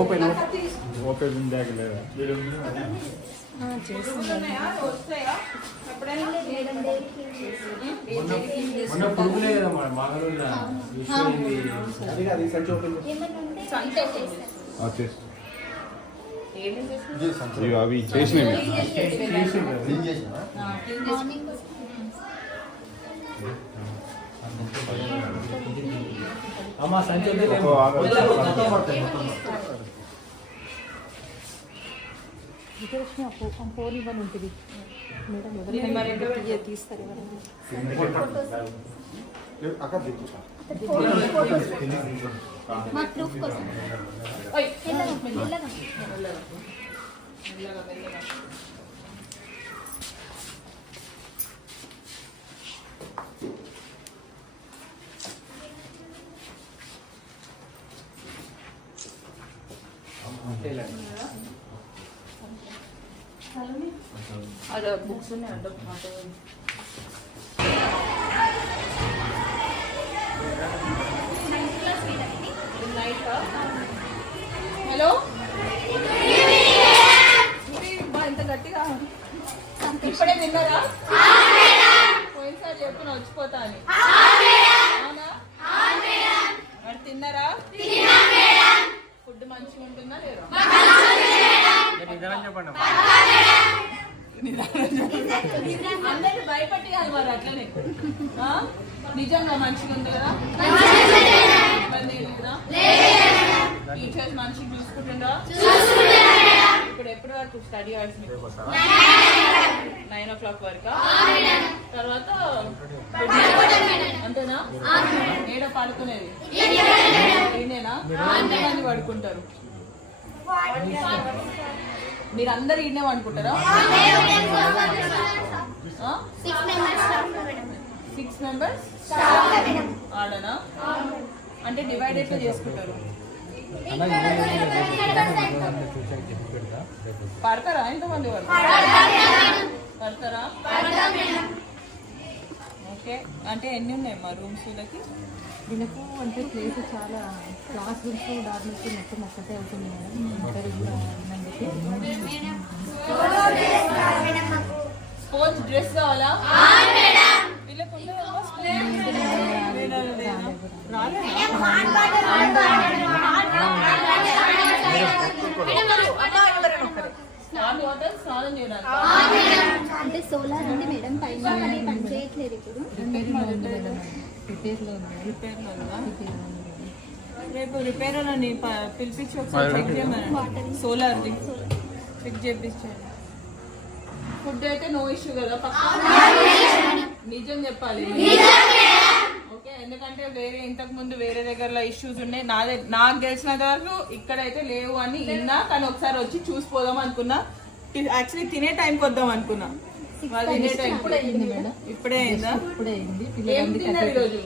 Open open bag లేదా అవి చేసినవి అమ్మా సంచోది ఫోన్ ఇవ్వని ఉంటుంది మేడం తీస్తారు ada buksnya ada హలో ఇంత గట్టిగా ఇప్పుడే తిన్నారా? పోయినసారి చెప్పు వచ్చిపోతా అని. అవునా? మరి తిన్నారా? ఫుడ్ మంచిగా ఉంటుందా లేదా? అందరినీ భయపట్టియాలి మరి అట్లనే. నిజంగా మంచిగా ఉంది కదా? ఇబ్బంది లేదా? టీచర్స్ మంచిగా చూసుకుంటుండ్రా? ఇప్పుడు ఎప్పటి వరకు స్టడీ అవర్స్? 9 o'clock వరకు. తర్వాత అంతేనా? ఏడో పడుకునేది ఈయనేనా? ఎంతమంది పడుకుంటారు? మీరు అందరు ఈయనే అనుకుంటారా? 6 members ఆడనా? అంటే డివైడ్ ఎట్లా చేసుకుంటారు? పడతారా? ఎంతమంది పడతారా? ఓకే. అంటే ఎన్ని ఉన్నాయి మా రూమ్స్ వీళ్ళకి? దీనికి అంటే ప్లేస్ చాలా క్లాస్ రూమ్స్ డార్మెంట్స్ మొత్తం ఒక్కటే అవుతుంది మేడం. స్పోర్ట్స్ డ్రెస్ కావాలా? అంటే సోలార్ ఉంది మేడం పైన పని చేయట్లేదు ఇప్పుడు. రేపు రిపేర్ అని పిలిపించి ఒకసారి చెక్ చేయమని సోలార్ చెక్ చేయించండి. ఫుడ్ అయితే నో ఇష్యూ కదా? నిజం చెప్పాలి. ఓకే. ఎందుకంటే వేరే ఇంతకు ముందు వేరే దగ్గరలో ఇష్యూస్ ఉన్నాయి. నాకు తెలిసినంత వరకు ఇక్కడైతే లేవు అని విన్నా. కానీ ఒకసారి వచ్చి చూసిపోదాం అనుకున్నా. యాక్చువల్లీ తినే టైంకి వద్దాం అనుకున్నా. తినే టైం ఇప్పుడే అయిందా? ఇప్పుడే అయింది. ఏం తిన్నారు ఈరోజు?